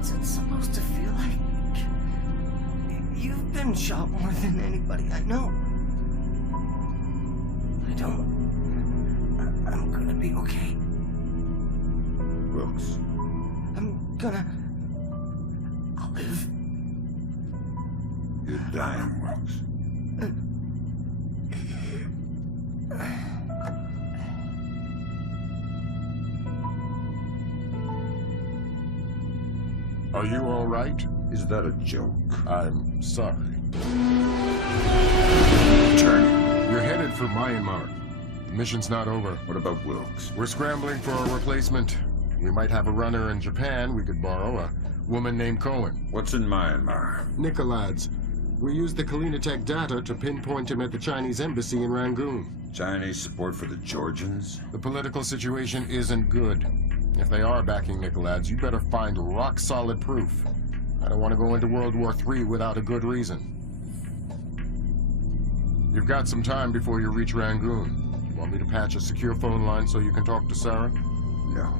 What's it supposed to feel like? You've been shot more than anybody I know. I'm gonna be okay. Wilkes. I'll live. You're dying, Wilkes. Are you all right? Is that a joke? I'm sorry. Turn. You're headed for Myanmar. The mission's not over. What about Wilkes? We're scrambling for a replacement. We might have a runner in Japan we could borrow, a woman named Cohen. What's in Myanmar? Nikolads. We used the Kalinatech data to pinpoint him at the Chinese embassy in Rangoon. Chinese support for the Georgians? The political situation isn't good. If they are backing Nikolads, you better find rock-solid proof. I don't want to go into World War III without a good reason. You've got some time before you reach Rangoon. Want me to patch a secure phone line so you can talk to Sarah? No.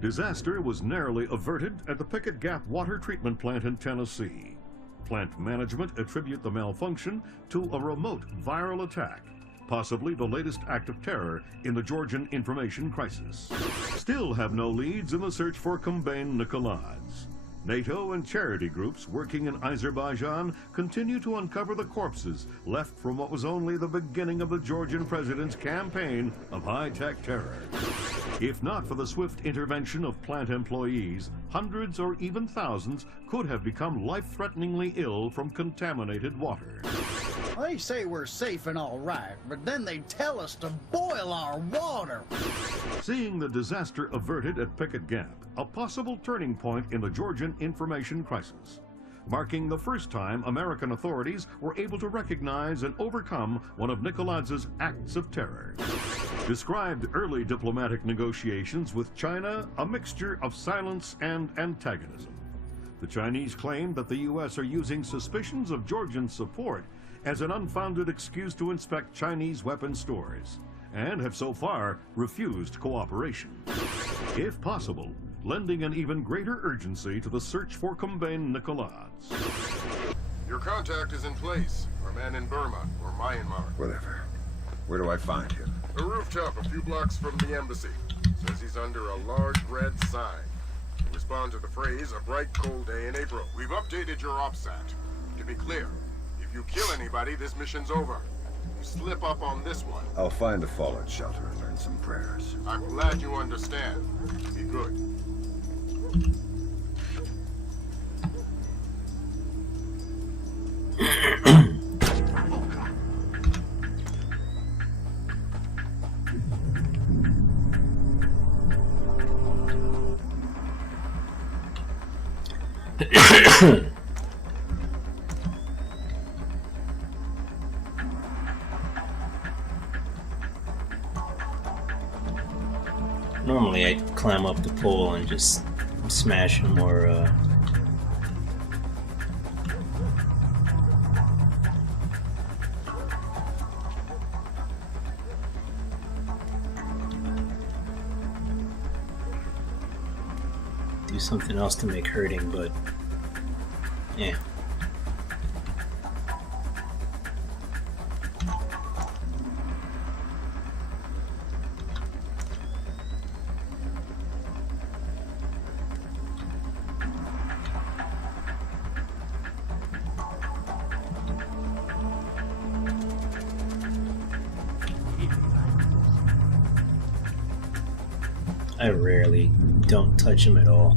Disaster was narrowly averted at the Pickett Gap water treatment plant in Tennessee. Plant management attribute the malfunction to a remote viral attack, possibly the latest act of terror in the Georgian information crisis. Still have no leads in the search for Kumbain Nikolads. NATO and charity groups working in Azerbaijan continue to uncover the corpses left from what was only the beginning of the Georgian president's campaign of high-tech terror. If not for the swift intervention of plant employees, hundreds or even thousands could have become life-threateningly ill from contaminated water. They say we're safe and all right, but then they tell us to boil our water. Seeing the disaster averted at Pickett Gap, a possible turning point in the Georgian information crisis, marking the first time American authorities were able to recognize and overcome one of Nikolads' acts of terror. Described early diplomatic negotiations with China a mixture of silence and antagonism. The Chinese claim that the U.S. are using suspicions of Georgian support as an unfounded excuse to inspect Chinese weapons stores, and have so far refused cooperation. If possible, lending an even greater urgency to the search for Kumbain Nikolads. Your contact is in place. Our man in Burma or Myanmar. Whatever. Where do I find him? A rooftop a few blocks from the embassy. Says he's under a large red sign. Respond to the phrase, a bright cold day in April. We've updated your OPSAT. To be clear, if you kill anybody, this mission's over. You slip up on this one. I'll find a fallout shelter and learn some prayers. I'm glad you understand. Be good. Normally I'd climb up the pole and just smash him or do something else to make hurting, but yeah. I rarely don't touch him at all,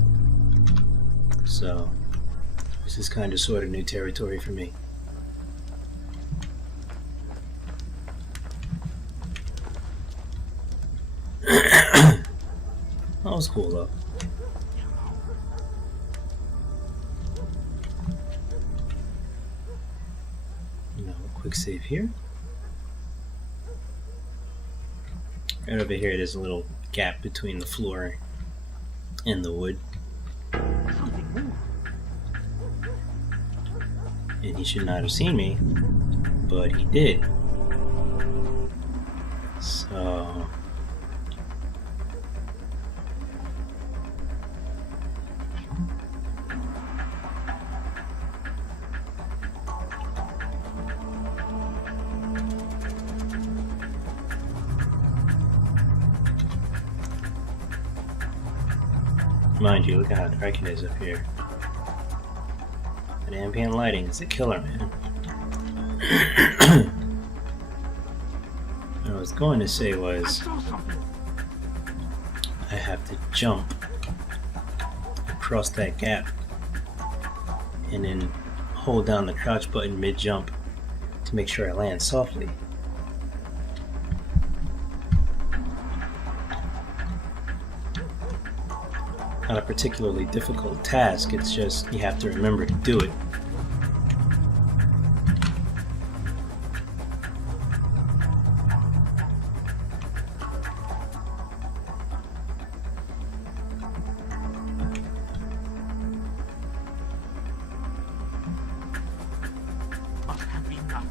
so this is kind of sort of new territory for me. That was cool though. Now a quick save here. Right over here, there's a little gap between the floor and the wood. And he should not have seen me, but he did. So... mind you, look at how dark it is up here. That ambient lighting is a killer, man. What I was going to say was, I have to jump across that gap and then hold down the crouch button mid-jump to make sure I land softly. Not a particularly difficult task, it's just you have to remember to do it. Must have been nothing.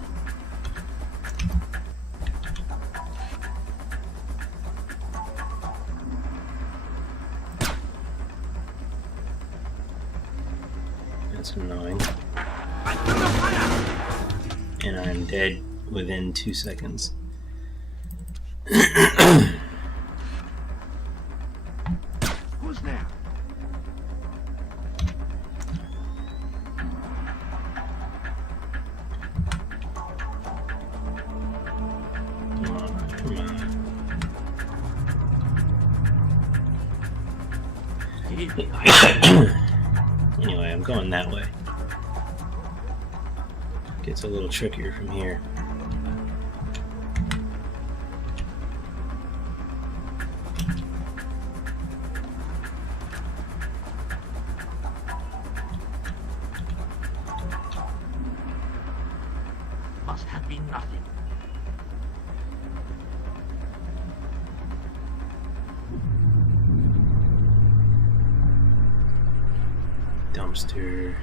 That's annoying. And I'm dead within 2 seconds. Who's there? Come on, come on. Anyway, I'm going that way. Gets a little trickier from here. Must have been nothing. Dumpster.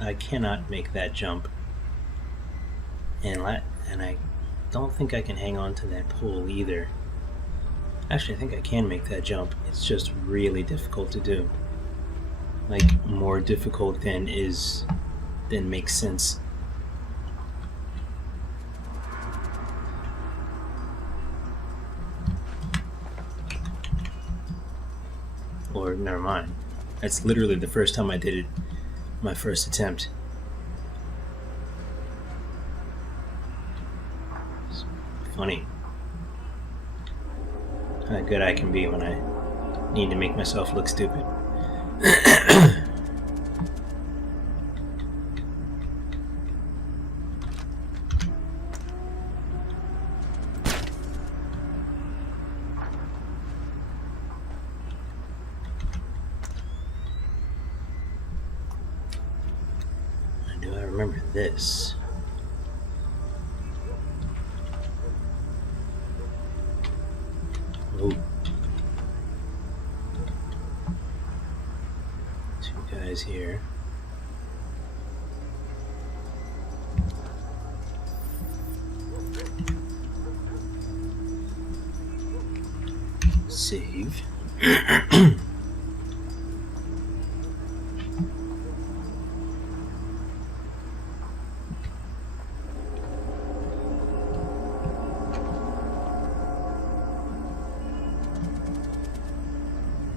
I cannot make that jump. And I don't think I can hang on to that pole either. Actually, I think I can make that jump. It's just really difficult to do. Like, more difficult than makes sense. Or, never mind. That's literally the first time I did it. My first attempt. It's funny how good I can be when I need to make myself look stupid. Do I remember this? Oh. Two guys here. Save.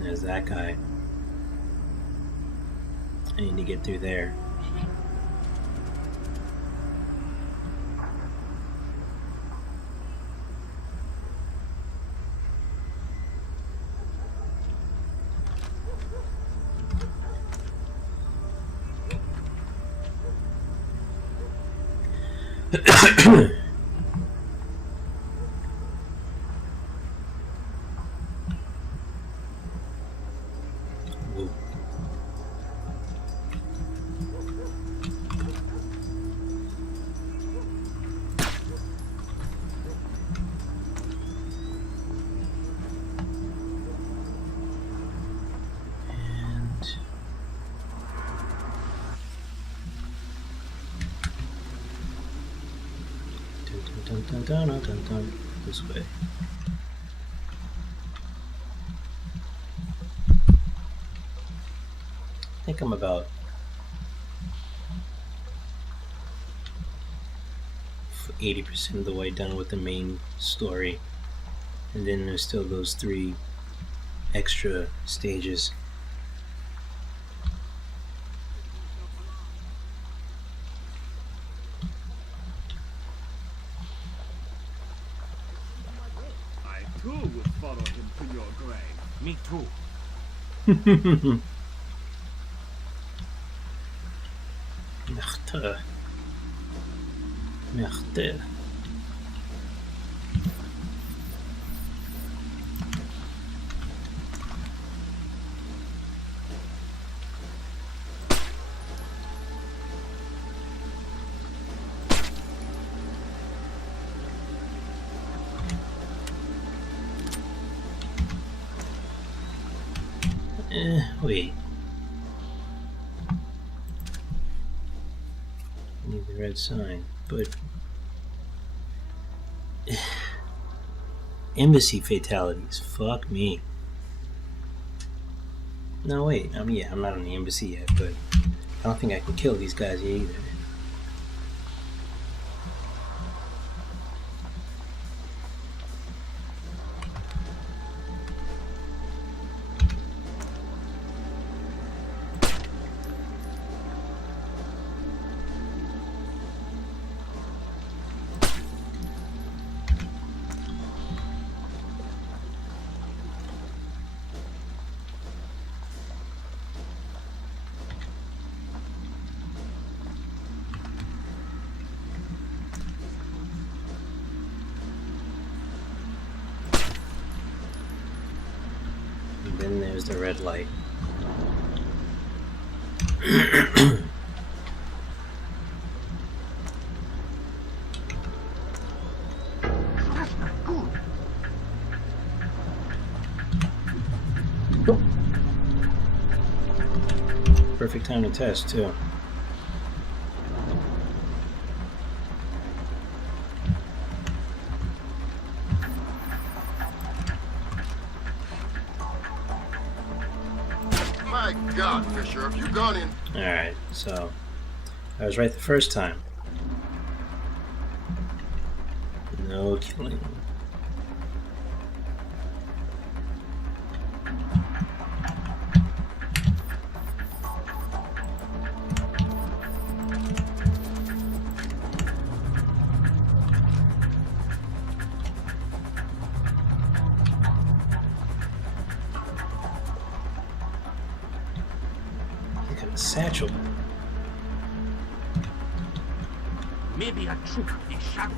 There's that guy. I need to get through there. Whoa. dun, dun, dun, dun, dun. This way. I think I'm about 80% of the way done with the main story, and then there's still those 3 extra stages. I too would follow him to your grave. Me too. Merde. Merde. Wait. I need the red sign, but embassy fatalities. Fuck me. No, wait. I'm not on the embassy yet, but I don't think I can kill these guys either. And then there's the red light. That's not good. Perfect time to test, too. My God, Fisher, have you gone in? Alright, so I was right the first time. No killing. Look at the satchel. Maybe a trick of the shadows.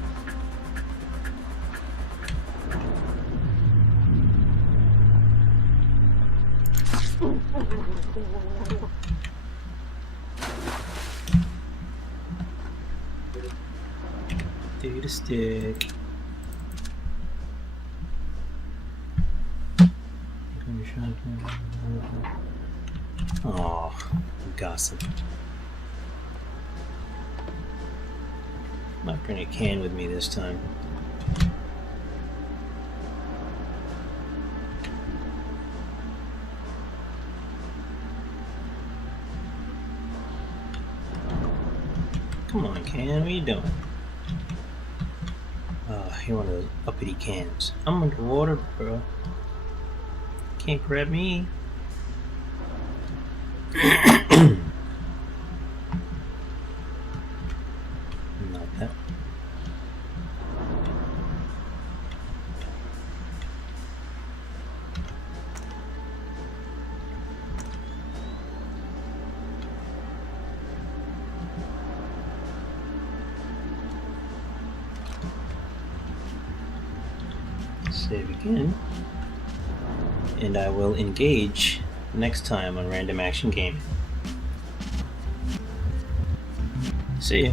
Do the stick. Oh, gossip. Might bring a can with me this time. Come on, can. What are you doing? You're one of those uppity cans. I'm underwater, bro. Can't grab me. Not that. Save again, and I will engage next time on Random Action Gaming. See ya.